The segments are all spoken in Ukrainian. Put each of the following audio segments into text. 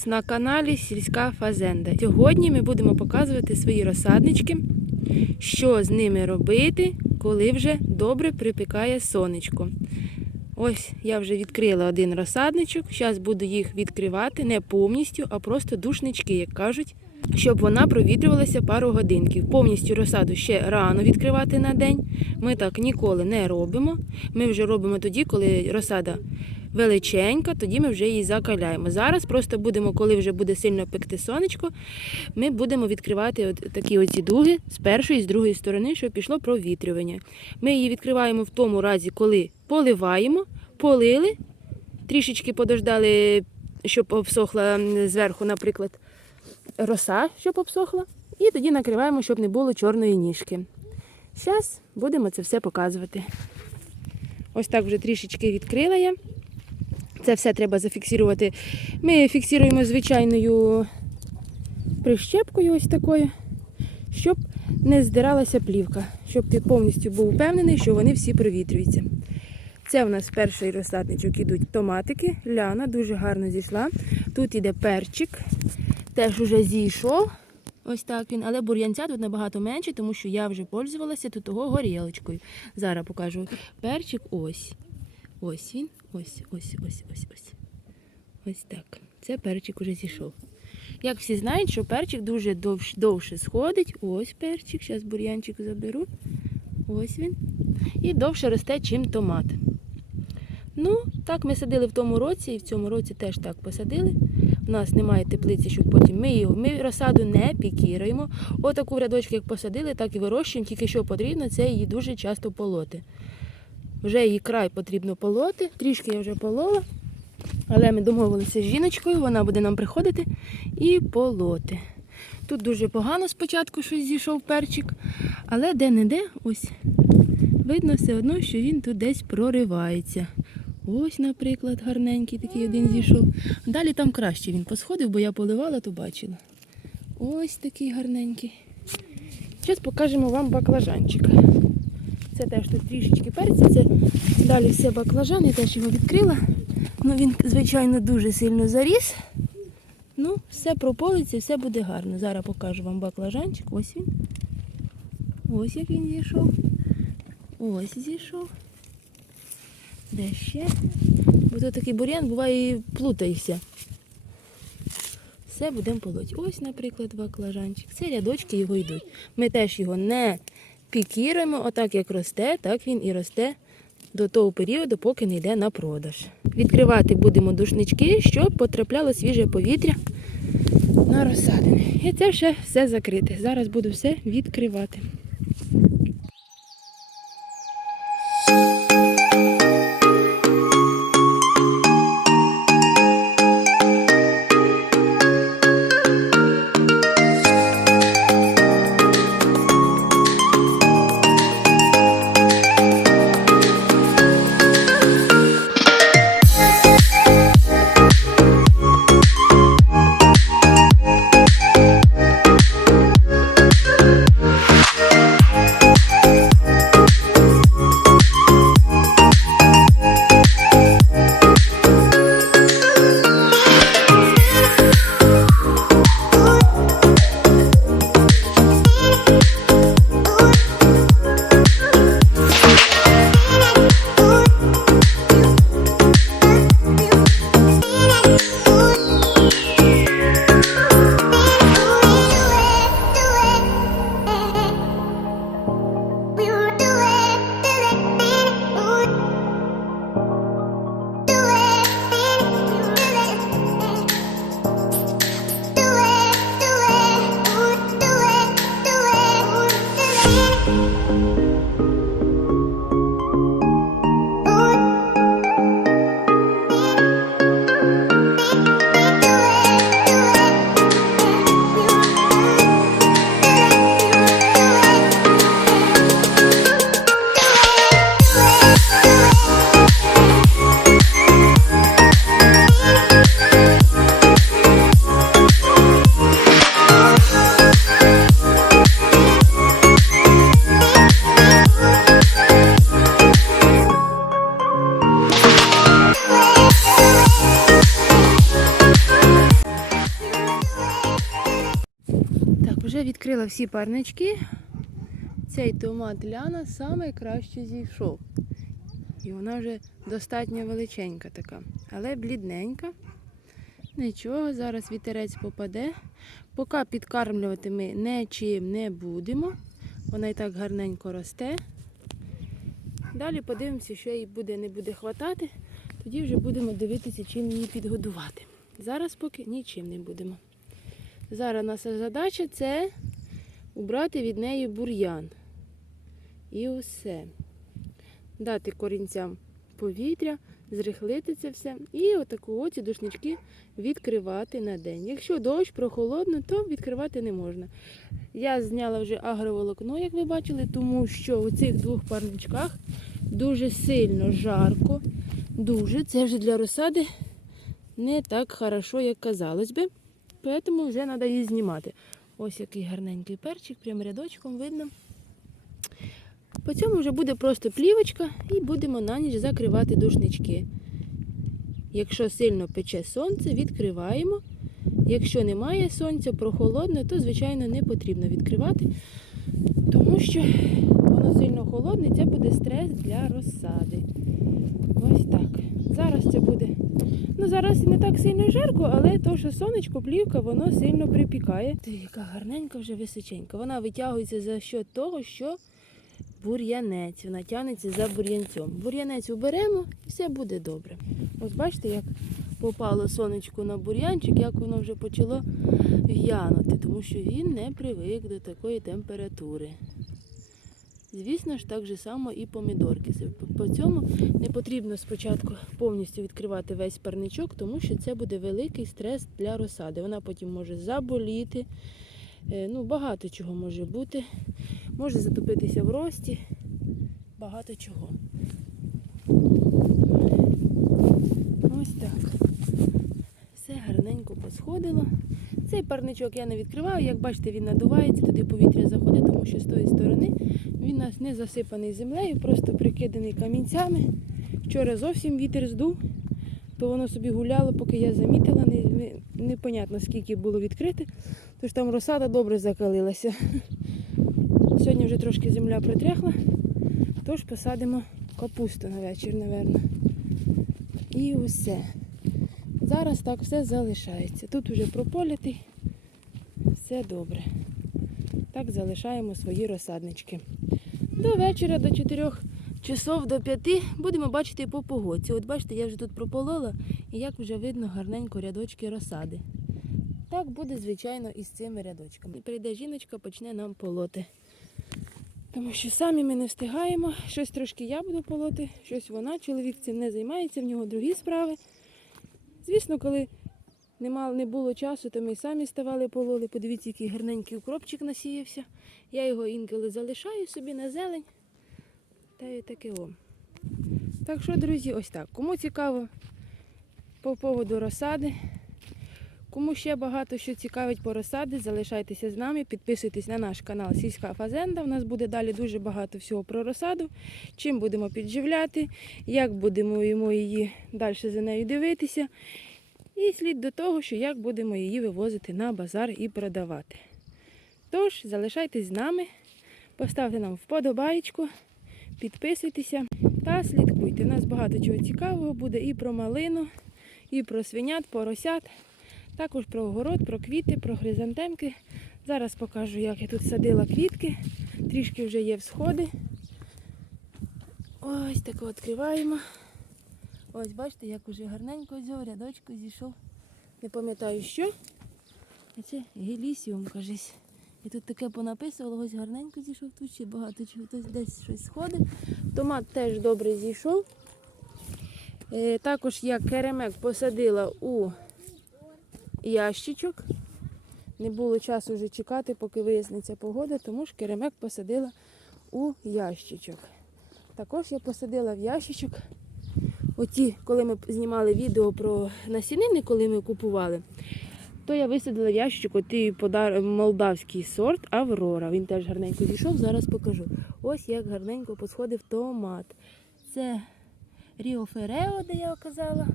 Вас на каналі Сільська Фазенда. Сьогодні ми будемо показувати свої розсаднички, що з ними робити, коли вже добре припікає сонечко. Ось я вже відкрила один розсадничок. Зараз буду їх відкривати не повністю, а просто душнички, як кажуть, щоб вона провітрювалася пару годинків. Повністю розсаду ще рано відкривати на день. Ми так ніколи не робимо. Ми вже робимо тоді, коли розсада величенька, тоді ми вже її закаляємо. Зараз просто будемо, коли вже буде сильно пекти сонечко, ми будемо відкривати от такі оці дуги з першої і з другої сторони, щоб пішло провітрювання. Ми її відкриваємо в тому разі, коли поливаємо, полили, трішечки подождали, щоб обсохла зверху, наприклад, роса, щоб обсохла. І тоді накриваємо, щоб не було чорної ніжки. Зараз будемо це все показувати. Ось так вже трішечки відкрила я. Це все треба зафіксувати. Ми фіксуємо звичайною прищепкою, ось такою, щоб не здиралася плівка, щоб ти повністю був впевнений, що вони всі провітрюються. Це у нас перший розсадничок ідуть томатики. Ляна дуже гарно зійшла. Тут іде перчик, теж уже зійшов. Ось так він, але бур'янця тут набагато менше, тому що я вже пользувалася тут того горілочкою. Зараз покажу. Перчик ось. Ось він. Ось, ось, ось, ось, ось. Ось так. Це перчик уже зійшов. Як всі знають, що перчик дуже довш, довше сходить. Ось перчик, зараз бур'янчик заберу. Ось він. І довше росте, чим томат. Ну, так ми садили в тому році, і в цьому році теж так посадили. У нас немає теплиці, щоб потім ми його. Ми розсаду не пікіруємо. Отаку в рядочки, як посадили, так і вирощуємо. Тільки що потрібно, це її дуже часто полоти. Вже її край потрібно полоти. Трішки я вже полола. Але ми домовилися з жіночкою, вона буде нам приходити і полоти. Тут дуже погано спочатку щось зійшов перчик, але де-не-де, ось видно все одно, що він тут десь проривається. Ось, наприклад, гарненький такий один зійшов. Далі там краще він посходив, бо я поливала, то бачила. Ось такий гарненький. Зараз покажемо вам баклажанчика. Це теж тут трішечки перця. Це далі все баклажан, я теж його відкрила. Ну він, звичайно, дуже сильно заріс. Ну, все прополиться, все буде гарно. Зараз покажу вам баклажанчик. Ось він. Ось як він зійшов. Ось зійшов. Де ще? Бо тут такий бур'ян буває і плутаєшся. Все будемо полоть. Ось, наприклад, баклажанчик. Це рядочки його йдуть. Ми теж його не пікіруємо, отак як росте, так він і росте до того періоду, поки не йде на продаж. Відкривати будемо душнички, щоб потрапляло свіже повітря на розсадини. І це ще все закрите. Зараз буду все відкривати. Вже відкрила всі парнички. Цей томат ляна саме краще зійшов. І вона вже достатньо величенька така, але блідненька. Нічого, зараз вітерець попаде. Поки підкармлювати ми нічим не будемо. Вона і так гарненько росте. Далі подивимося, що їй буде, не буде хватати. Тоді вже будемо дивитися, чим її підгодувати. Зараз поки нічим не будемо. Зараз наша задача це убрати від неї бур'ян. І усе. Дати корінцям повітря, зрихлити це все. І отаку оці душнички відкривати на день. Якщо дощ прохолодно, то відкривати не можна. Я зняла вже агроволокно, як ви бачили, тому що у цих двох парничках дуже сильно жарко. Дуже. Це вже для розсади не так хорошо, як казалось би. Тому вже треба її знімати. Ось який гарненький перчик, прям рядочком видно. По цьому вже буде просто плівочка і будемо на ніч закривати душнички. Якщо сильно пече сонце, відкриваємо. Якщо немає сонця, прохолодно, то, звичайно, не потрібно відкривати, тому що воно сильно холодне, це буде стрес для розсади. Ось так. Зараз це буде. Ну, зараз не так сильно жарко, але то, що сонечко, плівка, воно сильно припікає. Ти, яка гарненька вже височенька. Вона витягується за що того, що бур'янець. Вона тягнеться за бур'янцем. Бур'янець уберемо і все буде добре. Ось бачите, як попало сонечко на бур'янчик, як воно вже почало в'янути, тому що він не привик до такої температури. Звісно ж, так же само і помідорки. По- цьому не потрібно спочатку повністю відкривати весь парничок, тому що це буде великий стрес для розсади. Вона потім може заболіти. Е, Ну, багато чого може бути. Може затопитися в рості. Багато чого. Ось так. Все гарненько посходило. Цей парничок я не відкриваю. Як бачите, він надувається, туди повітря заходить, тому що з тої сторони він у нас не засипаний землею, просто прикиданий камінцями. Вчора зовсім вітер здув, то воно собі гуляло, поки я замітила, не, не, непонятно скільки було відкрите, тож там розсада добре закалилася. Сьогодні вже трошки земля протряхла, тож посадимо капусту на вечір, напевно. І усе. Зараз так все залишається. Тут вже прополятий, все добре. Так залишаємо свої розсаднички. До вечора, до 4 часов, до 5 будемо бачити по погодці. От бачите, я вже тут прополола, і як вже видно гарненько рядочки розсади. Так буде, звичайно, і з цими рядочками. Прийде жіночка, почне нам полоти. Тому що самі ми не встигаємо. Щось трошки я буду полоти, щось вона. Чоловік цим не займається, в нього другі справи. Звісно, коли нема, не було часу, то ми самі ставали пололи. Подивіться, який гарненький укропчик насіявся. Я його інколи залишаю собі на зелень. Та й таке о. Так що, друзі, ось так. Кому цікаво по поводу розсади, кому ще багато що цікавить по розсади, залишайтеся з нами, підписуйтесь на наш канал Сільська Фазенда. У нас буде далі дуже багато всього про розсаду, чим будемо підживляти, як будемо йому її далі за нею дивитися. І слід до того, що як будемо її вивозити на базар і продавати. Тож, залишайтесь з нами, поставте нам вподобаєчку, підписуйтеся та слідкуйте. У нас багато чого цікавого буде і про малину, і про свинят, поросят, також про огород, про квіти, про хризантемки. Зараз покажу, як я тут садила квітки. Трішки вже є всходи. Ось так відкриваємо. Ось бачите, як уже гарненько з рядочку зійшов. Не пам'ятаю що. А це гелісіум, кажись. І тут таке понаписувало, ось гарненько зійшов, тут ще багато чого, тут десь щось сходить. Томат теж добре зійшов. Е, також я керемек посадила у ящичок. Не було часу вже чекати, поки виясниться погода, тому ж керемек посадила у ящичок. Також я посадила в ящичок. Оті, коли ми знімали відео про насінини, коли ми купували, то я висадила в ящичок отий подар... молдавський сорт Аврора. Він теж гарненько зійшов, зараз покажу. Ось як гарненько посходив томат. Це Ріо Ферео, де я казала.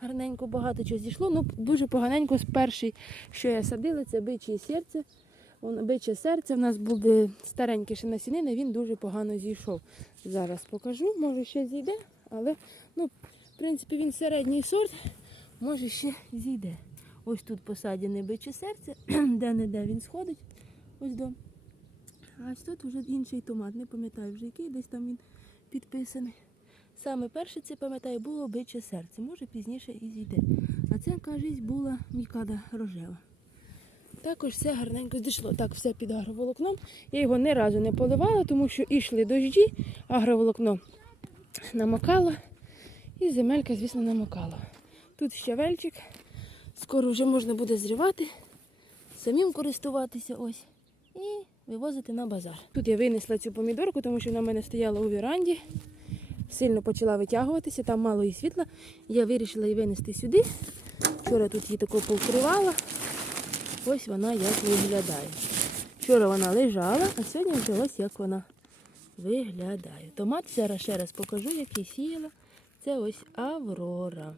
Гарненько багато чого зійшло. Ну, дуже поганенько з перший, що я садила, це биче серце. Биче серце в нас буде стареньке ще насінини, він дуже погано зійшов. Зараз покажу, може ще зійде, але ну, в принципі він середній сорт, може ще зійде. Ось тут посадяне биче серце, де-не-де він сходить. Ось до. А ось тут вже інший томат, не пам'ятаю вже який, десь там він підписаний. Саме перше це пам'ятаю було биче серце, може пізніше і зійде. А це, кажуть, була мікада рожева. Також все гарненько зійшло. Так, все під агроволокном. Я його ні разу не поливала, тому що йшли дощі, агроволокно намокало і земелька, звісно, намокала. Тут щавельчик. Скоро вже можна буде зривати, самим користуватися ось і вивозити на базар. Тут я винесла цю помідорку, тому що вона в мене стояла у віранді. Сильно почала витягуватися, там мало її світла. Я вирішила її винести сюди. Вчора тут її тако повкривала. Ось вона як виглядає. Вчора вона лежала, а сьогодні ось як вона виглядає. Томат зараз ще раз покажу, який сіяла. Це ось Аврора.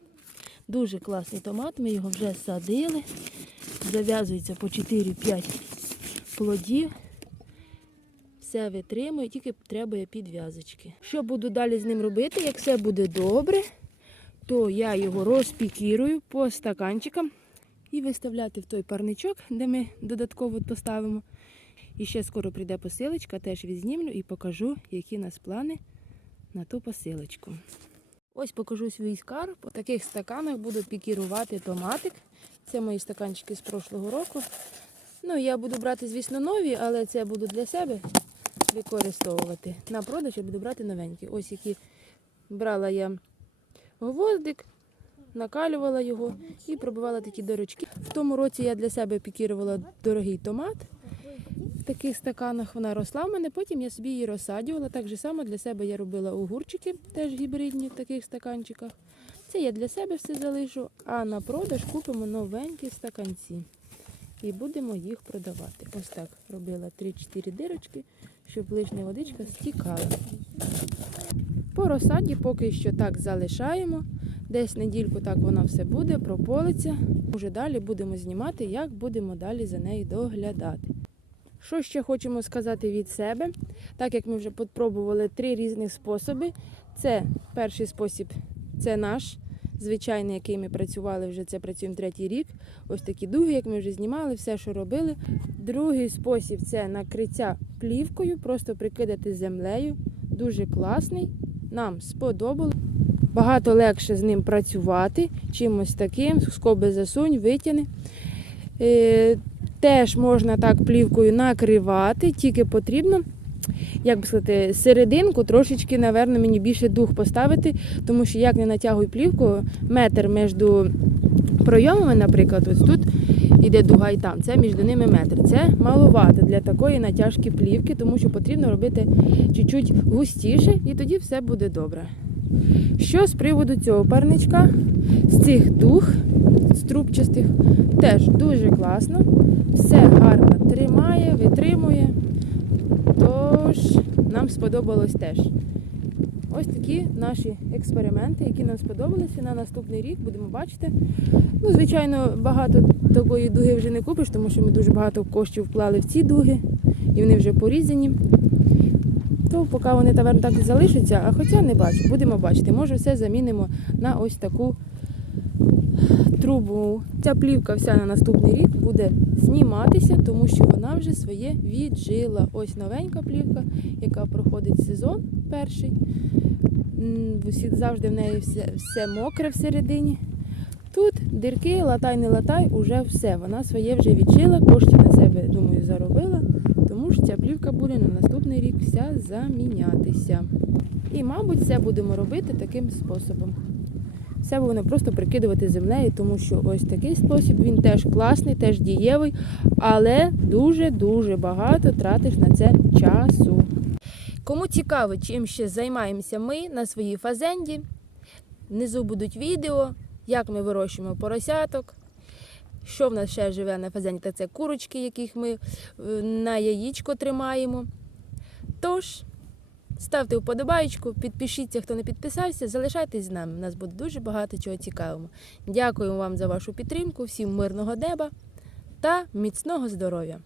Дуже класний томат, ми його вже садили. Зав'язується по 4-5 плодів. Все витримує, тільки треба підв'язочки. Що буду далі з ним робити? Як все буде добре, то я його розпікірую по стаканчикам і виставляти в той парничок, де ми додатково поставимо. І ще скоро прийде посилочка, теж відзнімлю і покажу, які у нас плани на ту посилочку. Ось покажу свій скарб. По таких стаканах буду пікірувати томатик. Це мої стаканчики з прошлого року. Ну, я буду брати, звісно, нові, але це буду для себе використовувати. На продаж я буду брати новенькі. Ось які брала я гвоздик, накалювала його і пробивала такі дирочки. В тому році я для себе пікірувала дорогий томат. В таких стаканах вона росла в мене, потім я собі її розсадювала. Так же само для себе я робила огурчики, теж гібридні в таких стаканчиках. Це я для себе все залишу, а на продаж купимо новенькі стаканці і будемо їх продавати. Ось так робила 3-4 дирочки, щоб лишня водичка стікала. По розсаді поки що так залишаємо. Десь недільку так воно все буде, прополиться. Уже далі будемо знімати, як будемо далі за нею доглядати. Що ще хочемо сказати від себе? Так як ми вже попробували три різних способи. Це перший спосіб, це наш звичайний, який ми працювали вже це працюємо третій рік. Ось такі дуги, як ми вже знімали, все, що робили. Другий спосіб це накриття плівкою, просто прикидати землею. Дуже класний. Нам сподобалось. Багато легше з ним працювати, чимось таким, скоби засунь, витягни. Теж можна так плівкою накривати, тільки потрібно, як би сказати, серединку трошечки, напевно, мені більше дух поставити, тому що як не натягую плівку, метр між пройомами, наприклад, ось тут іде дуга і там, це між ними метр. Це маловато для такої натяжки плівки, тому що потрібно робити чуть-чуть густіше, і тоді все буде добре. Що з приводу цього парничка, з цих дух, з трубчастих, теж дуже класно. Все гарно тримає, витримує. Тож нам сподобалось теж. Ось такі наші експерименти, які нам сподобалися на наступний рік, будемо бачити. Ну, звичайно, багато такої дуги вже не купиш, тому що ми дуже багато коштів вклали в ці дуги, і вони вже порізані. То поки вони, напевно, так і залишаться, а хоча не бачу, будемо бачити. Може, все замінимо на ось таку трубу. Ця плівка вся на наступний рік буде зніматися, тому що вона вже своє віджила. Ось новенька плівка, яка проходить сезон перший. Завжди в неї все, все мокре всередині. Тут дірки, латай, не латай, уже все. Вона своє вже віджила, коштів на себе, думаю, заробила. Тому ж ця плівка буде на наступний рік вся замінятися. І, мабуть, все будемо робити таким способом. Все будемо просто прикидувати землею, тому що ось такий спосіб він теж класний, теж дієвий, але дуже-дуже багато тратиш на це часу. Кому цікаво, чим ще займаємося ми на своїй фазенді, внизу будуть відео, як ми вирощуємо поросяток. Що в нас ще живе на фазенді, та це курочки, яких ми е, на яєчко тримаємо. Тож, ставте вподобайку, підпишіться, хто не підписався, залишайтесь з нами. У нас буде дуже багато чого цікавого. Дякую вам за вашу підтримку, всім мирного неба та міцного здоров'я!